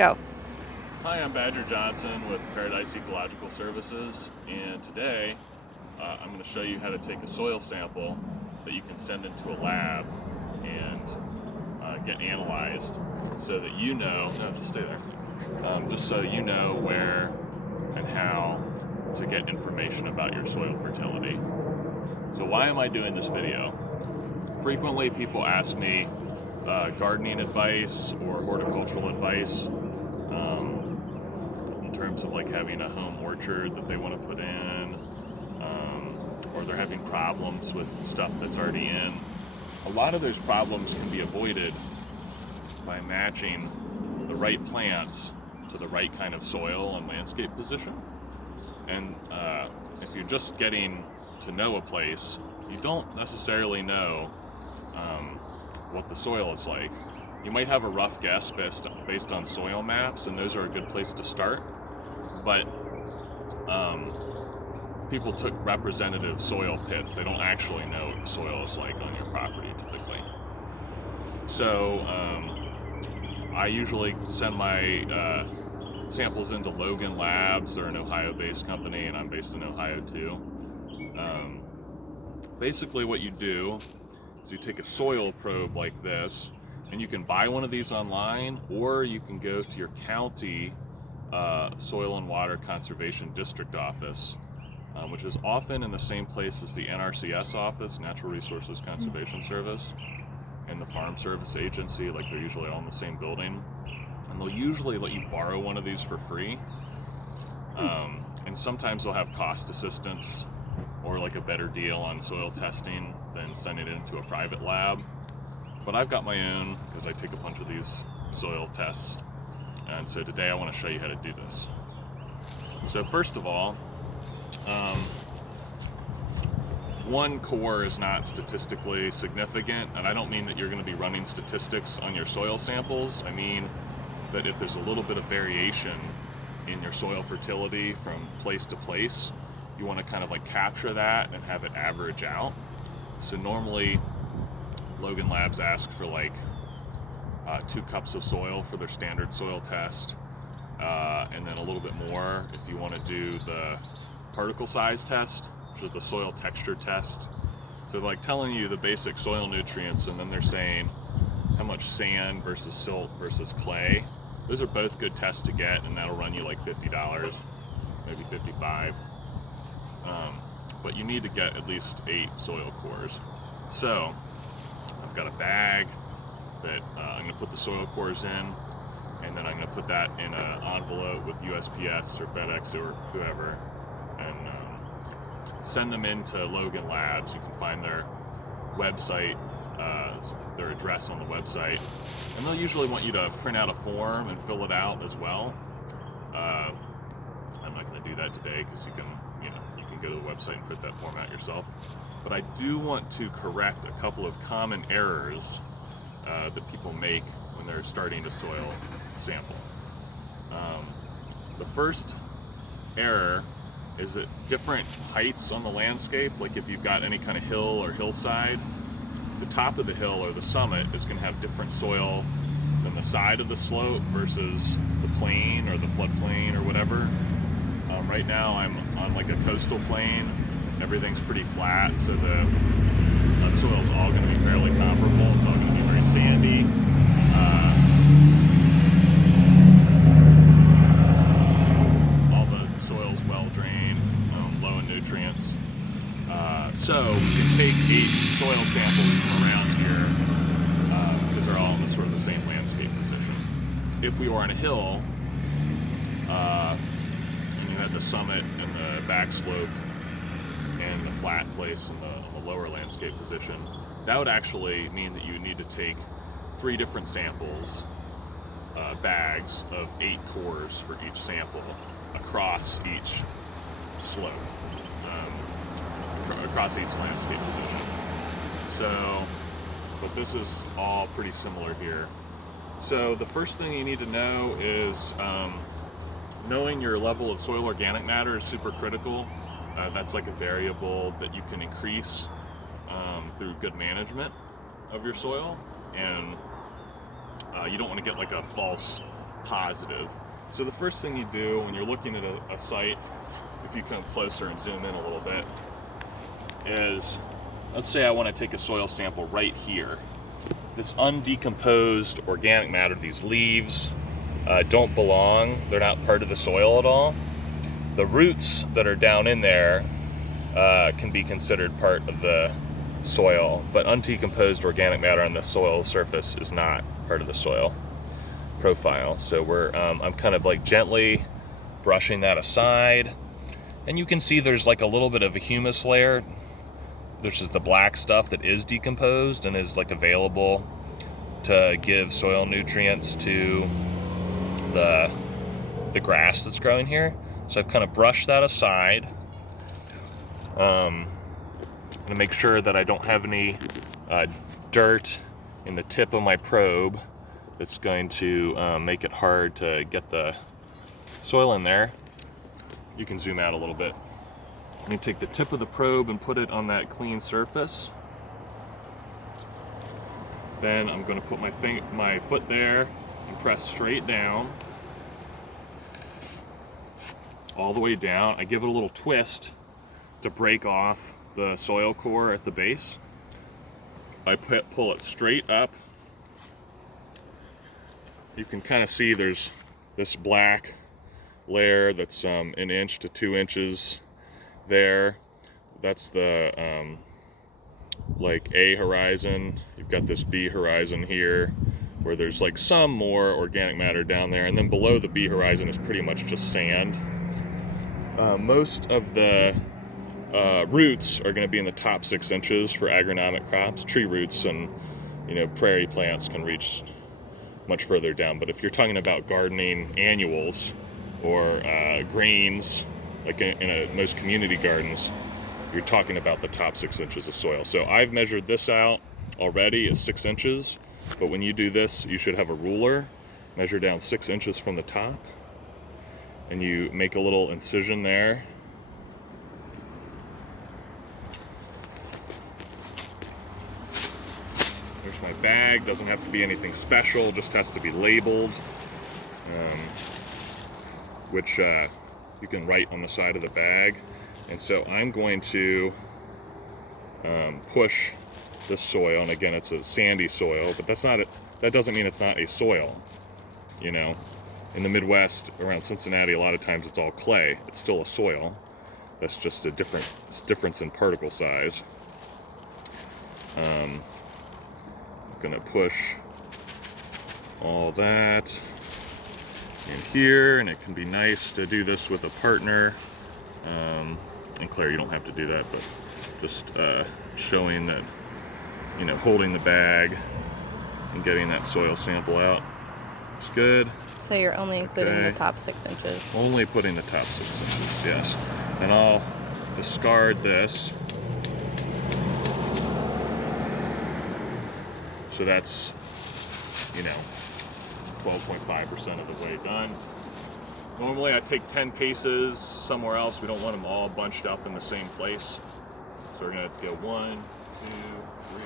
Go. Hi, I'm Badger Johnson with Paradise Ecological Services, and today I'm going to show you how to take a soil sample that you can send into a lab and get analyzed so that you know, no, just stay there, just so you know where and how to get information about your soil fertility. So why am I doing this video? Frequently people ask me gardening advice or horticultural advice in terms of like having a home orchard that they want to put in, or they're having problems with stuff that's already in. A lot of those problems can be avoided by matching the right plants to the right kind of soil and landscape position. And if you're just getting to know a place, you don't necessarily know what the soil is like. You might have a rough guess based on soil maps, and those are a good place to start. But people took representative soil pits. They don't actually know what the soil is like on your property typically. So I usually send my samples into Logan Labs. They're an Ohio-based company, and I'm based in Ohio too. Basically what you do is you take a soil probe like this, and you can buy one of these online, or you can go to your county Soil and Water Conservation District office, which is often in the same place as the NRCS office, Natural Resources Conservation Service, and the Farm Service Agency. Like, they're usually all in the same building, and they'll usually let you borrow one of these for free. And sometimes they'll have cost assistance or like a better deal on soil testing than sending it into a private lab. But I've got my own because I take a bunch of these soil tests, and so today I want to show you how to do this. So first of all, one core is not statistically significant, and I don't mean that you're going to be running statistics on your soil samples. I mean that if there's a little bit of variation in your soil fertility from place to place, you want to kind of like capture that and have it average out. So normally Logan Labs ask for like 2 cups of soil for their standard soil test, and then a little bit more if you want to do the particle size test, which is the soil texture test. So they're like telling you the basic soil nutrients, and then they're saying how much sand versus silt versus clay. Those are both good tests to get, and that'll run you like $50, maybe $55. But you need to get at least 8 soil cores. So I've got a bag that I'm going to put the soil cores in, and then I'm going to put that in an envelope with USPS or FedEx or whoever, and send them into Logan Labs. You can find their website, their address on the website, and they'll usually want you to print out a form and fill it out as well. I'm not going to do that today because you can go to the website and print that form out yourself. But I do want to correct a couple of common errors that people make when they're starting a soil sample. The first error is at different heights on the landscape. Like if you've got any kind of hill or hillside, the top of the hill or the summit is going to have different soil than the side of the slope versus the plain or the floodplain or whatever. Right now I'm on like a coastal plain. Everything's pretty flat, so the soil's all going to be fairly comparable. It's all going to be very sandy. All the soil's well drained, low in nutrients. So we can take 8 soil samples from around here because they're all in the sort of the same landscape position. If we were on a hill, and you had the summit and the back slope and the flat place in the lower landscape position, that would actually mean that you would need to take 3 different samples, bags of 8 cores for each sample across each slope, across each landscape position. So, but this is all pretty similar here. So the first thing you need to know is knowing your level of soil organic matter is super critical. That's like a variable that you can increase through good management of your soil, and you don't want to get like a false positive. So the first thing you do when you're looking at a site, if you come closer and zoom in a little bit, is, let's say I want to take a soil sample right here. This undecomposed organic matter, these leaves, don't belong. They're not part of the soil at all. The roots that are down in there can be considered part of the soil, but undecomposed organic matter on the soil surface is not part of the soil profile. So I'm kind of like gently brushing that aside, and you can see there's like a little bit of a humus layer. There's just the black stuff that is decomposed and is like available to give soil nutrients to the grass that's growing here. So I've kind of brushed that aside. I'm gonna make sure that I don't have any dirt in the tip of my probe that's going to make it hard to get the soil in there. You can zoom out a little bit. I'm gonna take the tip of the probe and put it on that clean surface. Then I'm gonna put my foot there and press straight down, all the way down. I give it a little twist to break off the soil core at the base. I pull it straight up. You can kind of see there's this black layer that's an inch to 2 inches there. That's the like A horizon. You've got this B horizon here where there's like some more organic matter down there, and then below the B horizon is pretty much just sand. Most of the roots are going to be in the top 6 inches for agronomic crops. Tree roots and prairie plants can reach much further down, but if you're talking about gardening annuals or grains, like in most community gardens, you're talking about the top 6 inches of soil. So I've measured this out already at 6 inches, but when you do this, you should have a ruler, measure down 6 inches from the top, and you make a little incision there. There's my bag. Doesn't have to be anything special, just has to be labeled, which you can write on the side of the bag. And so I'm going to push the soil, and again, it's a sandy soil, but that doesn't mean it's not a soil. In the Midwest, around Cincinnati, a lot of times it's all clay. It's still a soil. That's just a difference in particle size. I'm gonna push all that in here, and it can be nice to do this with a partner. And Claire, you don't have to do that, but just showing that, holding the bag and getting that soil sample out is good. So you're only including the top 6 inches? Only putting the top 6 inches, yes. And I'll discard this. So that's, 12.5% of the way done. Normally I take 10 cases somewhere else. We don't want them all bunched up in the same place. So we're gonna have to go 1, 2, 3,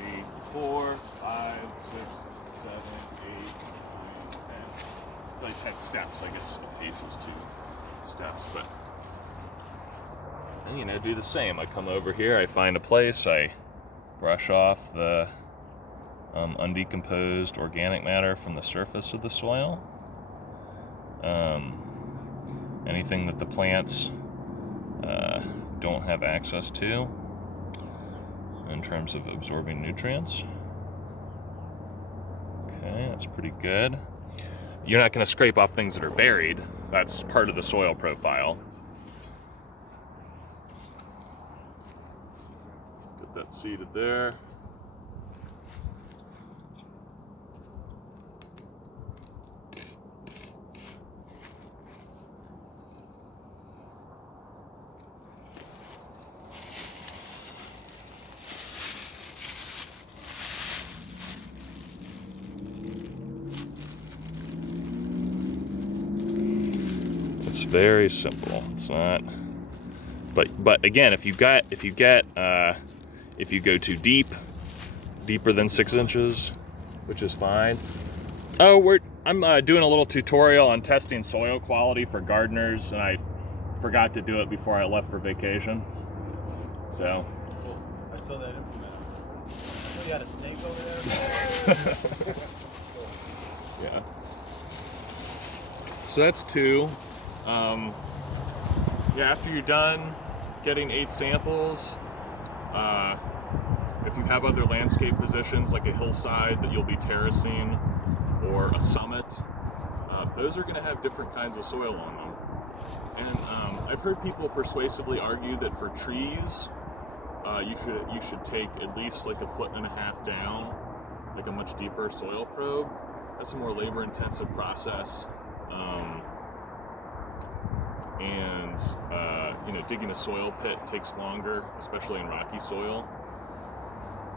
4, 5, 6, 7, 8, 9, 10. It's like 10 steps, I guess a pace is 2 steps, but then do the same. I come over here, I find a place, I brush off the undecomposed organic matter from the surface of the soil. Anything that the plants don't have access to in terms of absorbing nutrients. Okay, that's pretty good. You're not going to scrape off things that are buried. That's part of the soil profile. Get that seeded there. It's very simple. It's not, but again, if you go too deeper than 6 inches, which is fine. Oh, I'm doing a little tutorial on testing soil quality for gardeners, and I forgot to do it before I left for vacation. So. Cool. I saw that implement. You got a snake over there? Yeah. So that's 2. Yeah, after you're done getting 8 samples, if you have other landscape positions like a hillside that you'll be terracing or a summit, those are going to have different kinds of soil on them. And I've heard people persuasively argue that for trees, you should take at least like 1.5 foot down, like a much deeper soil probe. That's a more labor-intensive process, and digging a soil pit takes longer, especially in rocky soil.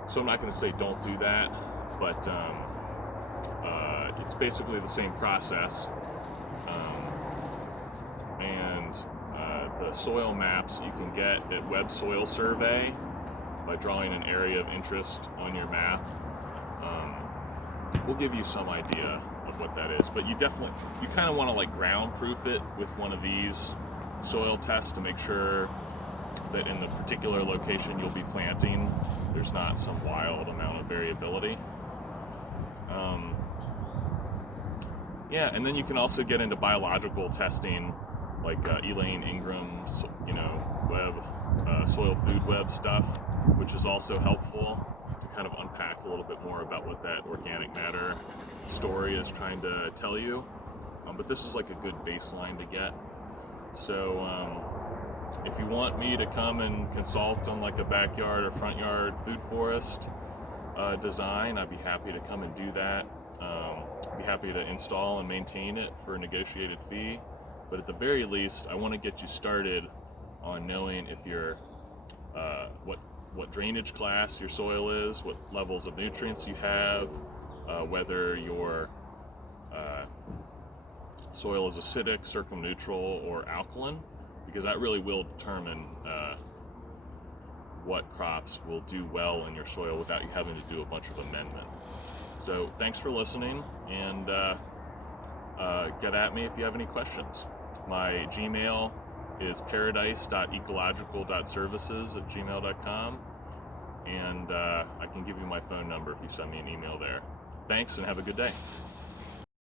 So I'm not going to say don't do that, but it's basically the same process. And the soil maps you can get at Web Soil Survey by drawing an area of interest on your map. We'll give you some idea of what that is, but you kind of want to like ground proof it with one of these soil tests to make sure that in the particular location you'll be planting, there's not some wild amount of variability. Yeah, and then you can also get into biological testing, like Elaine Ingram's, Soil Food Web stuff, which is also helpful to kind of unpack a little bit more about what that organic matter story is trying to tell you. But this is like a good baseline to get. So if you want me to come and consult on like a backyard or front yard food forest design, I'd be happy to come and do that. I'd be happy to install and maintain it for a negotiated fee. But at the very least, I want to get you started on knowing if you're what drainage class your soil is, what levels of nutrients you have, whether your soil is acidic, circumneutral, or alkaline, because that really will determine what crops will do well in your soil without you having to do a bunch of amendment. So thanks for listening, and get at me if you have any questions. My Gmail is paradise.ecological.services@gmail.com, and I can give you my phone number if you send me an email there. Thanks, and have a good day.